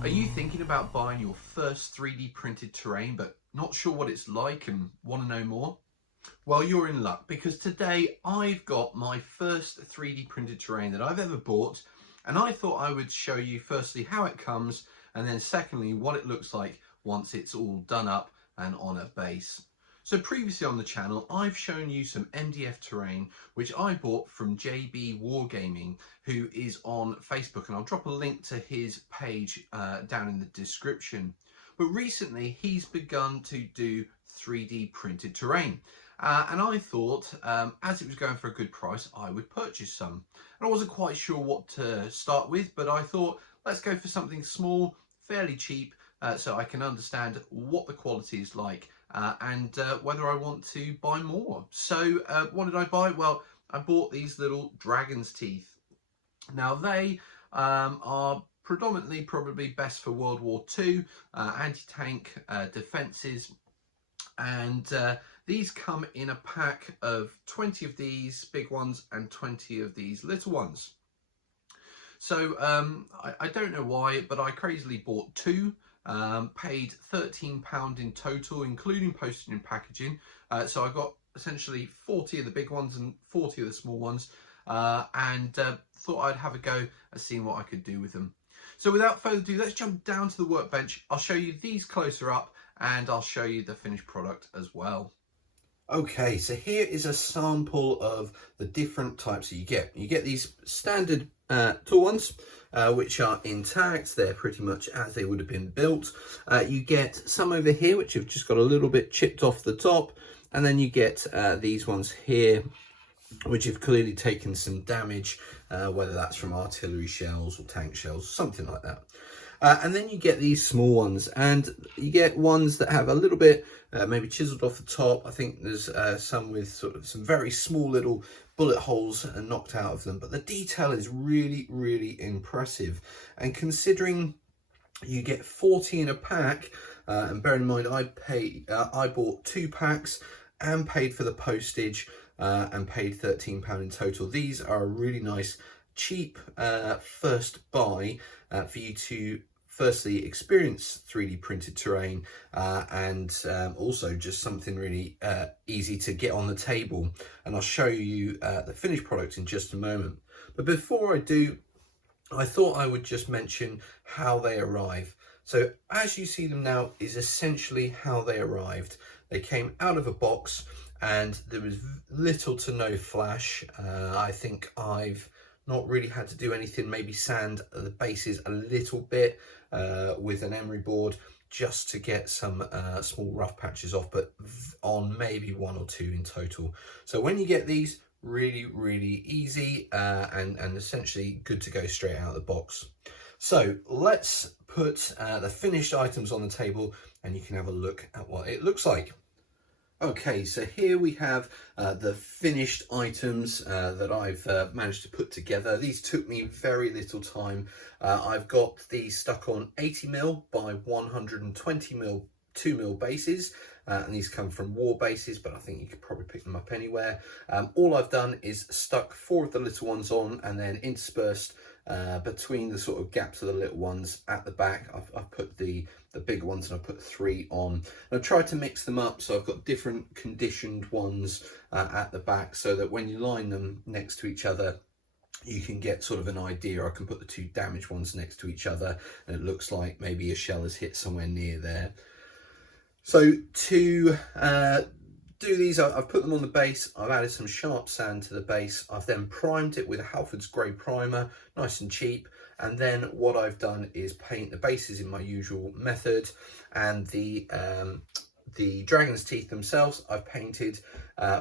Are you thinking about buying your first 3D printed terrain but not sure what it's like and want to know more? Well, you're in luck because today I've got my first 3D printed terrain that I've ever bought, and I thought I would show you firstly how it comes and then secondly what it looks like once it's all done up and on a base. So previously on the channel I've shown you some MDF terrain which I bought from JB Wargaming, who is on Facebook, and I'll drop a link to his page down in the description. But recently he's begun to do 3D printed terrain. And I thought, as it was going for a good price, I would purchase some. And I wasn't quite sure what to start with, but I thought, let's go for something small, fairly cheap, so I can understand what the quality is like and whether I want to buy more. So what did I buy? Well, I bought these little dragon's teeth. Now they are predominantly probably best for World War II, anti-tank defences, and these come in a pack of 20 of these big ones and 20 of these little ones. So I don't know why, but I crazily bought two, paid £13 in total, including postage and packaging. So I got essentially 40 of the big ones and 40 of the small ones, and thought I'd have a go at seeing what I could do with them. So without further ado, let's jump down to the workbench. I'll show you these closer up and I'll show you the finished product as well. Okay, so here is a sample of the different types that you get. You get these standard tool ones, which are intact. They're pretty much as they would have been built. You get some over here, which have just got a little bit chipped off the top. And then you get these ones here, which have clearly taken some damage, whether that's from artillery shells or tank shells, something like that. And then you get these small ones, and you get ones that have a little bit maybe chiseled off the top. I think there's some with sort of some very small little bullet holes knocked out of them, but the detail is really, really impressive. And considering you get 40 in a pack, and bear in mind I bought 2 packs and paid for the postage and paid £13 in total. These are a really nice cheap first buy for you to firstly experience 3D printed terrain, and also just something really easy to get on the table. And I'll show you the finished product in just a moment. But before I do, I thought I would just mention how they arrive. So as you see them now is essentially how they arrived. They came out of a box and there was little to no flash. I think I've not really had to do anything, maybe sand the bases a little bit with an emery board just to get some small rough patches off, but on maybe 1 or 2 in total. So when you get these, really, really easy and essentially good to go straight out of the box. So let's put the finished items on the table and you can have a look at what it looks like. Okay, so here we have the finished items that I've managed to put together. These took me very little time. I've got these stuck on 80mm by 120mm 2mm bases, and these come from war bases, but I think you could probably pick them up anywhere. All I've done is stuck 4 of the little ones on and then interspersed between the sort of gaps of the little ones at the back. I've put the bigger ones and I put 3 on. And I've tried to mix them up, so I've got different conditioned ones at the back, so that when you line them next to each other, you can get sort of an idea. I can put the 2 damaged ones next to each other and it looks like maybe a shell has hit somewhere near there. So to do these, I've put them on the base. I've added some sharp sand to the base. I've then primed it with a Halford's grey primer, nice and cheap. And then what I've done is paint the bases in my usual method, and the dragon's teeth themselves I've painted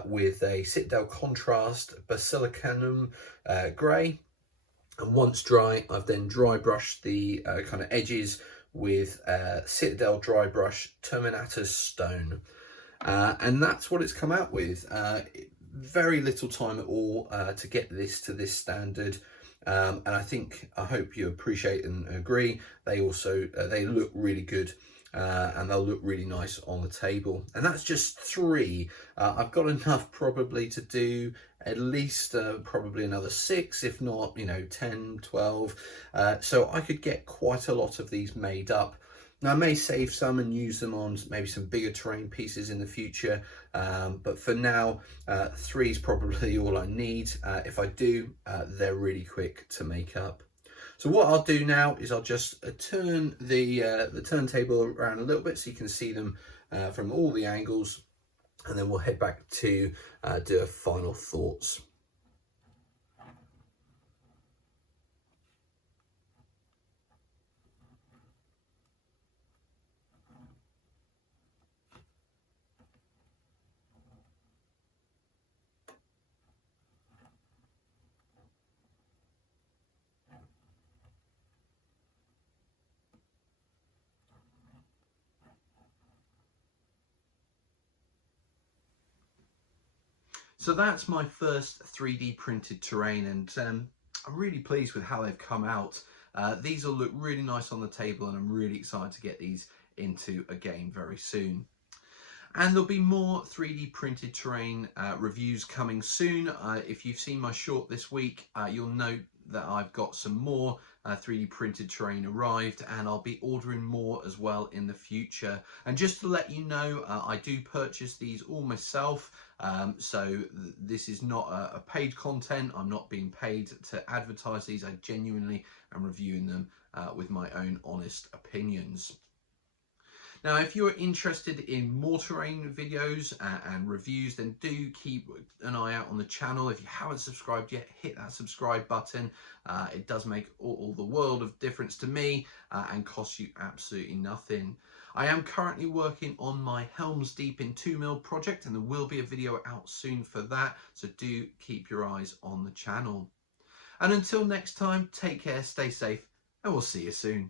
with a Citadel Contrast Basilicanum grey. And once dry, I've then dry brushed the kind of edges with Citadel Dry Brush Terminatus Stone. And that's what it's come out with. Very little time at all to get this to this standard. And I hope you appreciate and agree. They also they look really good. and they'll look really nice on the table. And that's just 3. I've got enough probably to do at least probably another 6, if not, 10, 12. So I could get quite a lot of these made up. Now I may save some and use them on maybe some bigger terrain pieces in the future, but for now 3 is probably all I need. If I do, they're really quick to make up. So what I'll do now is I'll just turn the turntable around a little bit so you can see them from all the angles, and then we'll head back to do our final thoughts. So that's my first 3D printed terrain, and I'm really pleased with how they've come out. These will look really nice on the table, and I'm really excited to get these into a game very soon. And there'll be more 3D printed terrain reviews coming soon. If you've seen my short this week, you'll note that I've got some more 3D printed terrain arrived, and I'll be ordering more as well in the future. And just to let you know, I do purchase these all myself, so this is not a paid content. I'm not being paid to advertise these. I genuinely am reviewing them with my own honest opinions. Now, if you're interested in more terrain videos and reviews, then do keep an eye out on the channel. If you haven't subscribed yet, hit that subscribe button. It does make all the world of difference to me and costs you absolutely nothing. I am currently working on my Helms Deep in 2mm project, and there will be a video out soon for that, so do keep your eyes on the channel. And until next time, take care, stay safe, and we'll see you soon.